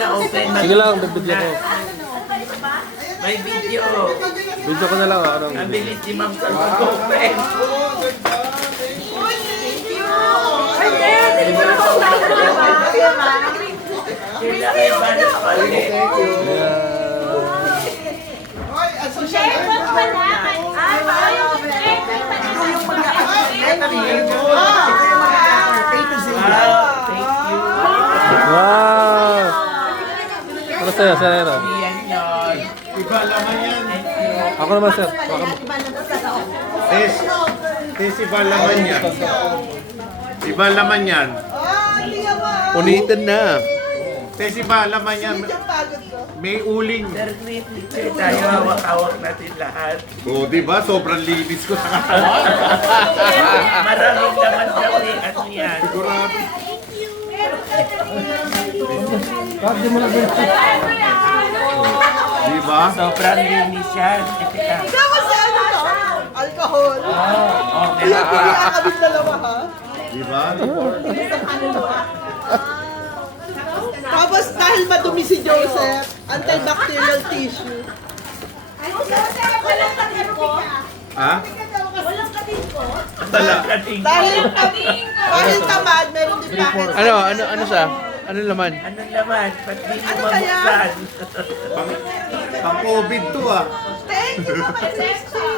Sige lang, bibidyo ko. May video. Video ko na lang ako ng Ang video. bilis si Ma'am sa mag-open. Sila kay Banas Pali. Thank you. Wow! Ano sa'yo, sir? Yan yun. Iba laman yan. Ako naman, sir. Baka mo. Iba laman yan. Iba laman yan. Unitin na. Iba laman yan. May uling. Sir, great picture tayo. Hawak-hawak natin lahat. O, di ba? Sobrang linis ko sa katawan. Maraming naman kami. Ano yan? Sigurado. Di ba? Sobrang linis yan. Teka. Kasi ano to? Alcohol. Oh, Pinakakabit dalawa ha. Di ba? Tapos dahil madumi si Joseph, antibacterial tissue. Ha? talaga din. Dahil tamad, meron din packet. Ano siya? Ano laman? Anong laman? Ba't di mo Ano kaya? mabuksan? Pang-COVID to ah. Thank you, Mama Sexy!